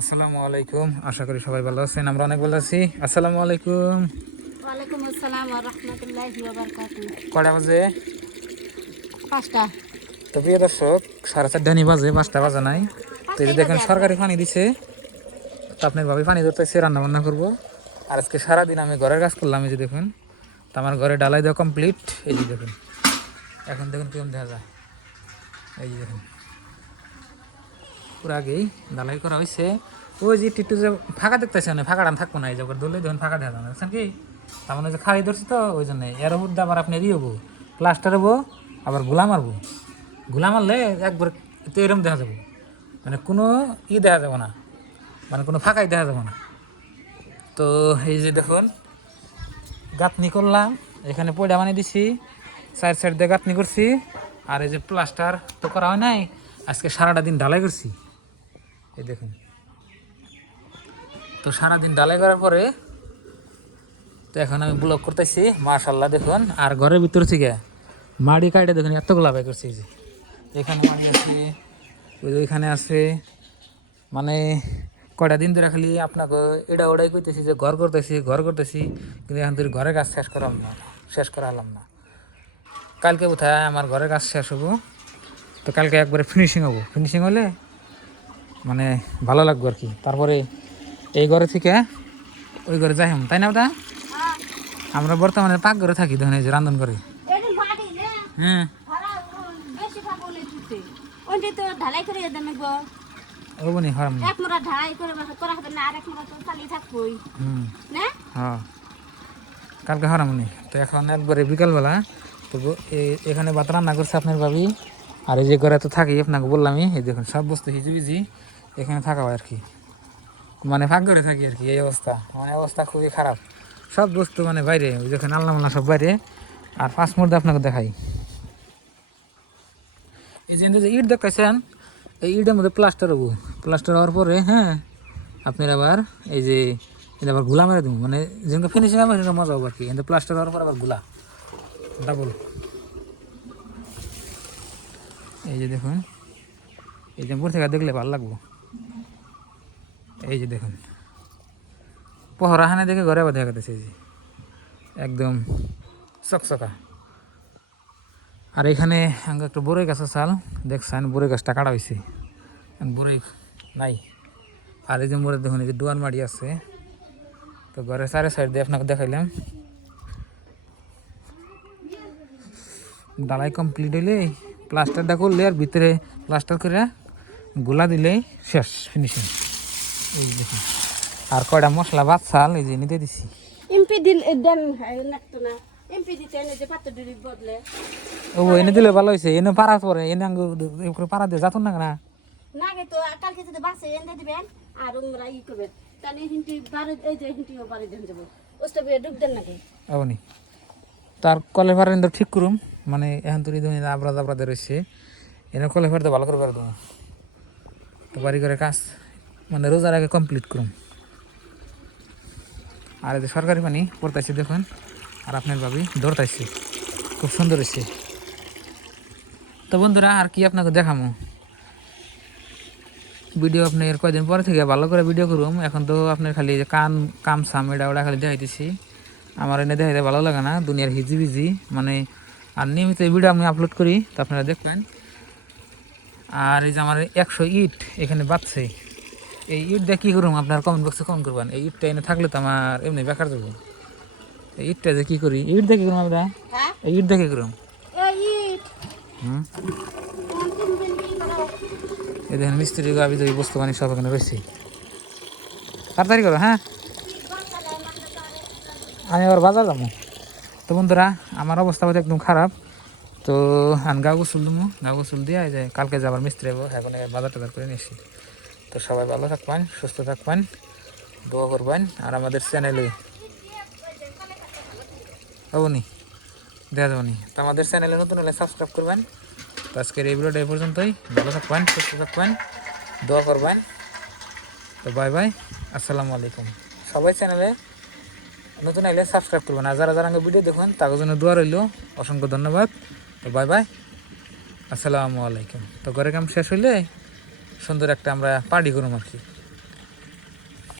আসসালামু আলাইকুম, আশা করি সবাই ভালো আছেন। আমরা অনেক ভালো আছি। আসসালামু আলাইকুম। ওয়ালাইকুম আসসালাম ওয়া রাহমাতুল্লাহি ওয়া বারাকাতুহু। কটা বাজে? 5টা। তো প্রিয় দর্শক, 4:30 বাজে, 5টা বাজে নাই। তো এই যে 5টাই দেখেন বাজে একবার। সরকারি পানি দিছে, তো আপনার ভাবে পানি ধরতেছে, রান্না বান্না করবো। আর আজকে সারাদিন আমি ঘরের কাজ করলাম। এই যে দেখুন, তো আমার ঘরে ডালাই দেওয়া কমপ্লিট। এই যে দেখুন, এখন দেখুন কেমন দেখা যায়। এই যে দেখুন, পুরো আগেই ডালাই করা হয়েছে। ওই যে একটু যে ফাঁকা দেখতেছে, না ফাঁকা টান থাকবো না। এই যে ধরলে দেখুন ফাঁকা দেখা যায়, দেখছেন কি? তার মানে যে খাই ধরছি, তো ওই জন্য এর উপর দিয়ে আবার আপনি হবো প্লাস্টার হবো, আবার গোলা মারবো। গোলা মারলে একবার তো এরম দেখা যাবো, মানে কোনো দেখা যাবো না, মানে কোনো ফাঁকাই দেখা যাবো না। তো এই যে দেখুন, গাঁথনি করলাম, এখানে পয়ডা বানিয়ে দিছি, সাইড দিয়ে গাঁথনি করছি। আর এই যে প্লাস্টার তো করা হয় নাই, আজকে সারাটা দিন ঢালাই করছি। এই দেখুন, তো সারাদিন ঢালাই করার পরে তো এখন আমি ব্লক করতেছি। মাশাল্লাহ দেখুন, আর ঘরের ভিতর থেকে মাড়ি কাটে দেখুন এতগুলা বাই করছি। যে এখানে মাড়ি আছে, ওই যে ওইখানে আছে, মানে কয়টা দিন ধরে খালি আপনাকে এটা ওটাই করতেছি যে ঘর করতেছি, কিন্তু এখন তুই ঘরের কাজ শেষ করা হলাম না। কালকে কোথায় আমার ঘরের কাজ শেষ হবো, তো কালকে একবারে ফিনিশিং হবো। ফিনিশিং হলে মানে ভালো লাগবে আর কি। তারপরে এই ঘরে থেকে ওই ঘরে যাই, তাই না ওটা? আমরা বর্তমানে পাকঘরে থাকি, দেখুন এই যে রান্ধন করে। এটা মাটি না। হ্যাঁ, ভাড়া বেশি পাবো লইতেছে। ওইটা তো ঢালাই করে দেন গো। ওবনি হরাম না। এক মোড়া ঢালাই করে করা হবে না, আর এক মোড়া তো চালিয়ে থাকবোই। না? হ্যাঁ, কালকে হরামনি। তো এখন একবারে বিকালবেলা, তো এখানে ভাত রান্না করছে আপনার ভাবি। আর এই যে ঘরে তো থাকি, আপনাকে বললামই, এই দেখুন সব বস্তু হিজিবিজি এখানে থাকা হয় আর কি, মানে পাকঘরে থাকি আর কি। এই অবস্থা, মানে অবস্থা খুবই খারাপ। সব বস্তু মানে বাইরে, ওই যখন আল্লাহ মাল্লা সব বাইরে। আর 5 মুহূর্তে আপনাকে দেখাই, এই যে ইট দেখাইছেন, এই ইটের মধ্যে প্লাস্টার হবো। প্লাস্টার হওয়ার পরে হ্যাঁ, আপনার আবার এই যে এটা আবার গুলা মেরে দেবো, মানে যেমন ফিনিশিং হবে সেরকম মজা হবে আর কি। কিন্তু প্লাস্টার হওয়ার পর আবার গুলা ডাবল। এই যে দেখুন, এই যে উপর থেকে দেখলে ভালো লাগবো। এই যে দেখুন, পহরা হানে দেখে ঘরে আবার দেখা গেছে, এই যে একদম চকচকা। আর এখানে একটা বড়ই গাছের চাল দেখছেন, বড়ই গাছটা কাটা হয়েছে, বড়ই নাই। আর এই যে মোড়ে দেখুন, এই যে ডুয়ার মাড়ি আছে। তো ঘরের চারে সাইড দিয়ে আপনাকে দেখাইলাম। ডালাই কমপ্লিট হইলে প্লাস্টারটা করলে, আর ভিতরে প্লাস্টার করে গোলা দিলেই শেষ, ফিনিশিং। এই দেখুন, আর কয়টা মশলা ভাত চাল এই যে নিতে দিছি। এমপি দিল দেন লাগতো না। এমপি দিতে এনে যে পাত্র দিলি বদলে। ও এনে দিলে ভালো হয়েছে, এনে পাড়া পরে এনে পাড়া দিয়ে যাত না না। না গে তো কালকে যদি বাসে এনে দিবেন আর ওমরা ই করবেন। তাহলে হিন্দি বারে এই যে হিন্দিও বারে দেন যাব। ওস্তে ডুব দেন নাকি? আপনি তার কলের ভাড়া কিন্তু ঠিক করুম, মানে এখন তো আবরাদে রয়েছে, এনে কলের ভাড়া ভালো করে দেবো। তো বাড়ি করে কাজ মানে রোজার আগে কমপ্লিট করুম। আর এই যে সরকারি পানি পড়তেছে দেখুন, আর আপনার ভাবি দৌড়তাইছে, খুব সুন্দর হয়েছে। তো বন্ধুরা, আর কি আপনাকে দেখামো ভিডিও, আপনার কয়দিন পরে থেকে ভালো করে ভিডিও করুম। এখন তো আপনার খালি যে কাম সাম এটা ওটা খালি দেখাইতেছি, আমার এনে দেখাইতে ভালো লাগে না, দুনিয়ার হিজিবিজি মানে। আর নিয়মিত এই ভিডিও আমি আপলোড করি, তো আপনারা দেখবেন। আর এই যে আমার 100 ইট এখানে বাঁধছে, এই ইট দিয়ে কী করুম আপনার কমেন্ট বক্সে কমেন্ট করবেন। এই ইটটা এনে থাকলে তো আমার এমনি বেকার যাবো। এই ইটটা যে কী করি, ইট দিয়ে কী করুম আমরা, হ্যাঁ? এই ইট দিয়ে কী করুম। এই ইট হুম, কোন দিন দিন কি করো? এই দেখেন মিস্ত্রি গাবি যে বস্তু বানি সব এখানে রয়েছে। তাড়াতাড়ি করো হ্যাঁ, আমি আবার বাজার যাবো। তো বন্ধুরা, আমার অবস্থা হয়তো একদম খারাপ। তো গা গোসল দিয়ে যে কালকে যাবার মিস্ত্রি হবো, এখন বাজার টাজার করে নিয়েছি। তো সবাই ভালো থাকবেন, সুস্থ থাকবেন, দোয়া করবেন। আর আমাদের চ্যানেলে হবনি দেওয়া যাবনি, তো আমাদের চ্যানেলে নতুন হলে সাবস্ক্রাইব করবেন। তো আজকের এই ভিডিওটা এই পর্যন্তই। ভালো থাকবেন, সুস্থ থাকবেন, দোয়া করবেন। তো বাই বাই, আসসালামু আলাইকুম। সবাই চ্যানেলে নতুন আইলে সাবস্ক্রাইব করবেন, আর যারা যারা ভিডিও দেখুন তাদের জন্য দোয়া রইল, অসংখ্য ধন্যবাদ। তো বাই বাই, আসসালামু আলাইকুম। তো ঘরে কাম শেষ হইলে সুন্দর একটা আমরা পার্টি করুম আর কি।